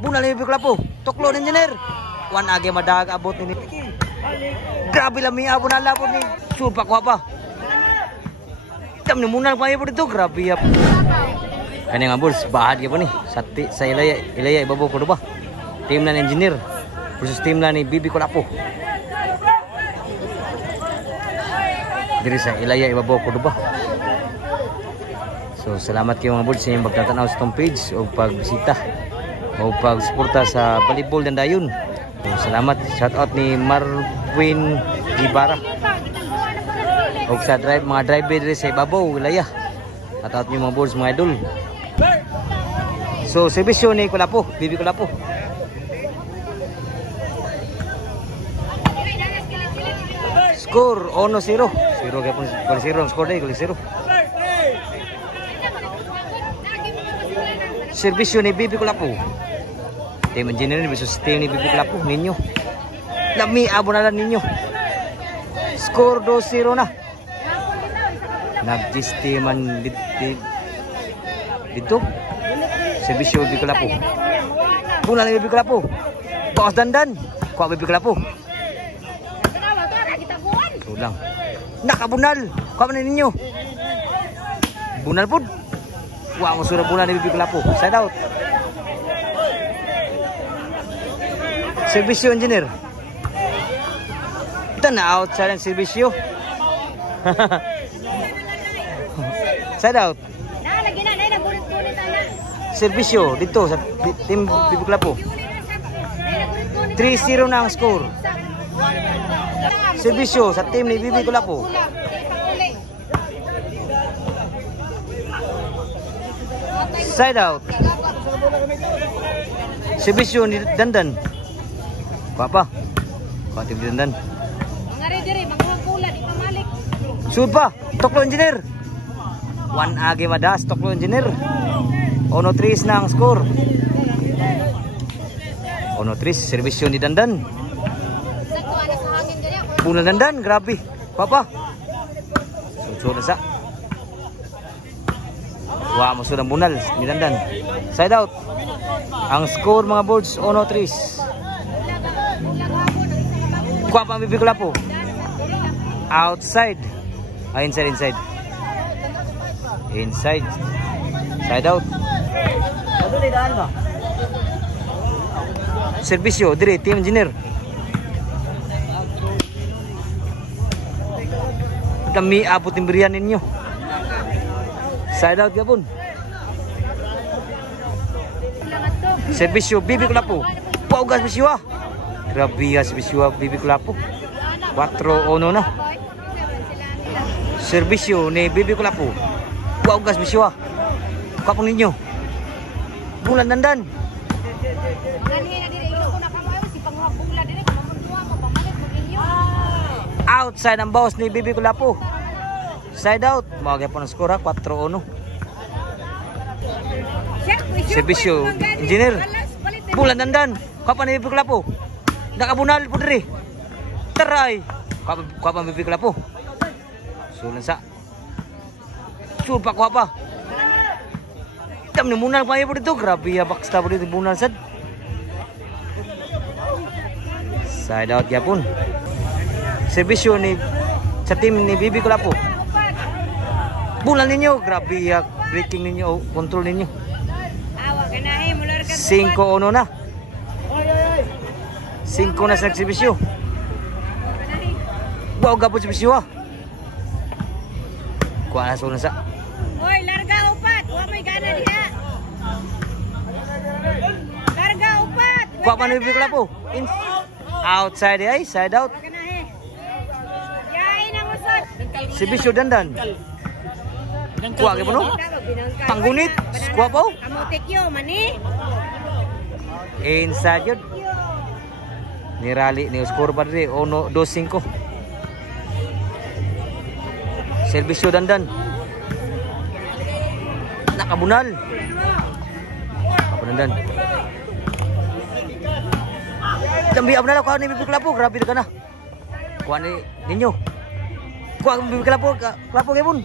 Bunal ni Bibi Kulapo. Tuklo ni engineer. Wan age madag abot ni. Grabe lami abon na labot ni. Supa ko pa. Tam ni munal pa ibo dito. Grabe ya. Kani nga bulls bahad ya po ni. Sa ilaya ibabaw ko ba. Team na ni engineer versus team na ni Bibi Kulapo. Diri sa ilaya ibabaw ko ba. So salamat kayo mga bulls sa inyong pagtatanaw sa itong page o pagbisita o pagsuporta sa volleyball ng dayon. So, salamat. Shout out ni Marwin Gibara. O sa mga driver diri sa ibabaw wilaya. Shout out niyo mga bulls mga idol. So serbisyo ni Kulapo, Bibi Kulapo. Score 1-0. 0 kaya po 0 ang score dahil 0. Serbisyo ni Bibi Kulapo. Team engineer versus team ni Bibi Kulapo ninyo. Lami abon na lang ninyo. Score 2-0 na. Nagjistiman dito. Serbisyo Bibi Kulapo. Bunal ni Bibi Kulapo. Bawas dandan. Kuha Bibi Kulapo. Sulang. Nakabunal. Kuha man ninyo. Bunal po. Wah, sudah bunal ni Bibi Kulapo. Side out. Serbisyo engineer. Tana outside ang serbisyo. Side out. Serbisyo dito sa team Bibi Kulapo. 3-0 na ang score. Serbisyo sa team ni Bibi Kulapo. Side out. Serbisyo ni Dandan. Papa. Patib Dandan. Mangari diri, manghuhula di pamalik. Sud pa. Toklo engineer. 1 age madas Toklo engineer. 1-3 na ang score. 1-3 serbisyo ni Dandan. Bunal Dandan, grabe. Papa. Sud na sa. Wah, masud ang bunal ni Dandan. Side out. Ang score mga boards 1-3. Kuha pa ang Bibi Kulapo. Outside. Inside. Inside. Side out. Serbisyo diri team engineer. Kami abot timberian ninyo. Side out gapon. Serbisyo Bibi Kulapo. Paugas serbisyo. Grabe ya serbisyo Bibi Kulapo. 4-1 na. Serbisyo ni Bibi Kulapo. Paugas serbisyo. Kapon ninyo. Bulan Dandan. Outside ang boss ni Bibi Kulapo. Side out. Mga po ng score 4-1. Serbisyo engineer. Bulan Dandan. Kapan ni Bibi Kulapo? Nakabunal po diri. Taray. Kapan Bibi Kulapo? Sulan sa. Sulpa ko pa. Tam ni munal pa po dito. Grabe ya baksta po dito bunal sad. Side out yapon. Serbisyo ni sa team ni Bibi Kulapo. Bulan ninyo, grabe ya breaking ninyo, control ninyo. 5-1 na. 5 na sa serbisyo. Wow, gapon serbisyo ah. Kuha na sunan sa. Hoy, larga upat. Wa may gana diha. Larga upat. Kuha pa ni Bibi Kulapo. Outside ay, side out. Serbisyo Dandan. Kuha kayo no? Panggunit. Kuha po. Kamutikyo, mani. Inside yun. Nirali ni score pa rin. 1-2-5. Serbisyo Dandan. Nakabunal. Dandan. Jambi abnala kuha ni Bibi Kulapo. Grabe ka na. Kuha ni ninyo. Kuha ni Bibi Kulapo. Kulapo kayo pun.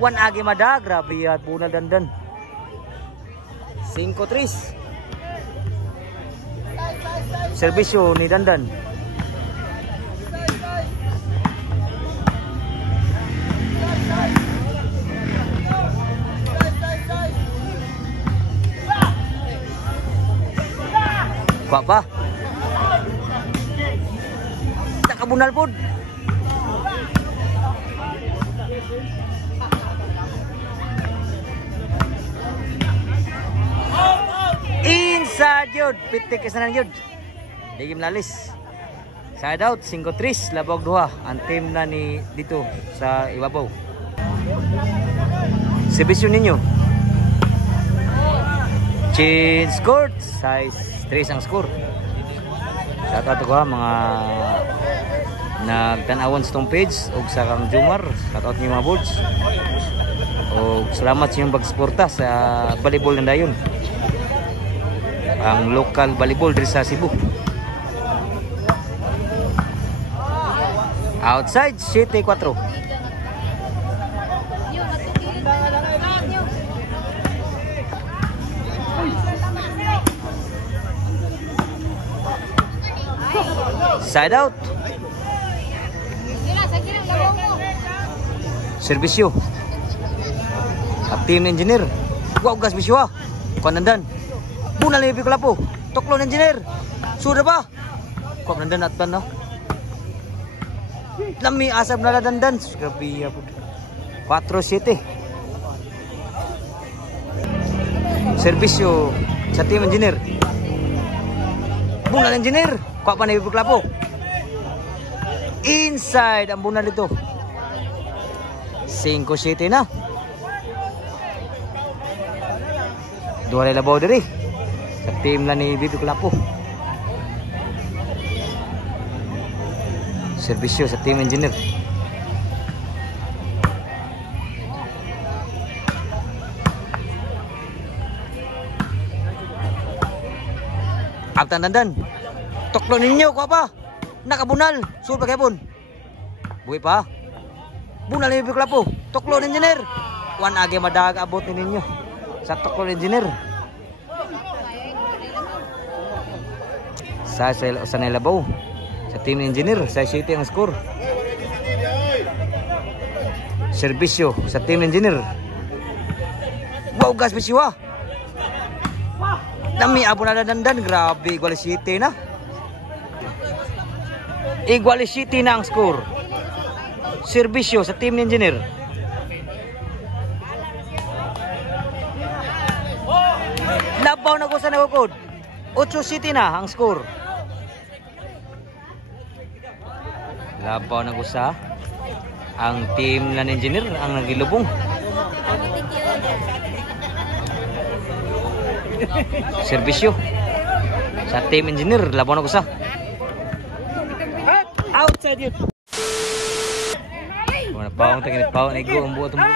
1 age mada. Grabe at bunal Dandan. 5-3. Serbisyo ni Dandan. Kuha pa. Nakabunal po. Inside yun. Pitik kesanan yun. Digi melalis. Side out. 5-3. Labog 2. Ang team na ni dito sa ibabaw. Serbisyo ninyo. Change court. Size 3 ang score. Shout out ko ha mga nagtanawan sa tong page ug sa kang Jumar. Shout out niyo mga boards. O salamat sa inyong pagsuporta sa volleyball ng dayon. Ang local volleyball diri sa Cebu. Outside 7-4. Side out. Serbisyo. At team engineer. Wow, gas bisyo ha. Konandan. Bunal ni Pikulapo. Toklo engineer. Sudah pa. Konandan at pan no. Lami asap na dandan. Grabe po. 4-7. Serbisyo sa team engineer. Bunal engineer. Kuha pa na Pikulapo. Inside ang bunal dito. 5-7 na. Dua labaw diri sa team na ni Pikulapo. Serbisyo sa team engineer. Aptan dandan. Toklo ninyo kuha pa. Nakabunal. Sul pa kaypon. Buhi pa. Bunal ni Pikulapo. Toklo engineer. Wan age madag abot ni ninyo. Sa toklo engineer. Sa nailabaw. Sa team engineer. Sa city ang score. Serbisyo sa team engineer. Wow, gas bisiwa. Dami abon na dandan. Grabe. Igual city na. Igual city na ang score. Serbisyo sa team engineer. Labaw na ko sa nagukod. 8 city na ang score. Labaw na ko sa ang team ng engineer ang nagilubong. Serbisyo sa team engineer. Labaw na ko sa outside yun. Mana paung tengah paung ego membuat tumbuh.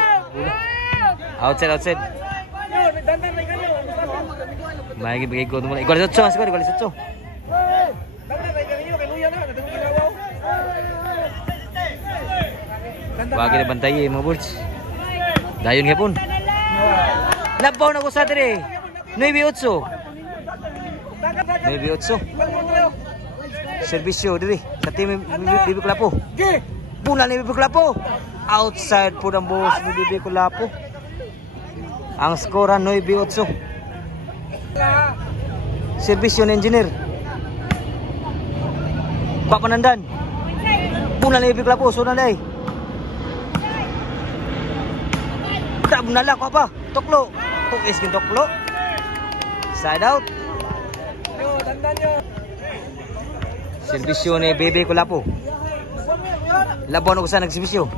Outside. Lagi bagi ego tumbuh. Igual satu mas igual satu. Bagi na bantaye mga birds. Dayon nga pun. Labaw na ko sa dire. 9-8. Serbisyo diri sa team Pikulapo. Bunal ni Pikulapo. Outside po ng boss ni Pikulapo. Ang skora 9-8. Serbisyo ng engineer. Papanandan. Bunal ni Pikulapo. Sunod ay. Bunal ako pa. Toklo. Iskin toklo. Side out. Serbisyo ni Pikulapo. Labaw na ko sa nagserbisyo.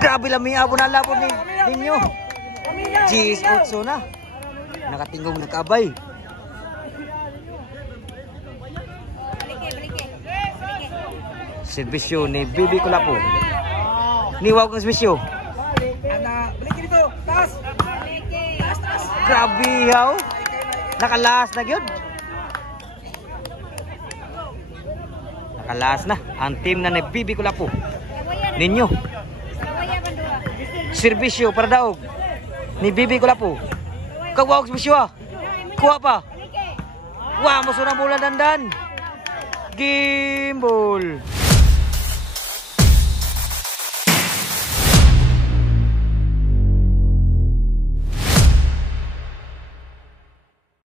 Grabe lang may abon na labon ninyo. GS8 na. Nakatingog na kabay. Serbisyo ni Pikulapo. Niwag ng serbisyo. Grabe yaw. Nakalas na yun. Nakalas na ang team na ni Pikulapo. Ninyo. Serbisyo para daog ni Pikulapo. Kawawag serbisyo. Kuha pa. Wah, masunang bola dandan. Gimbal.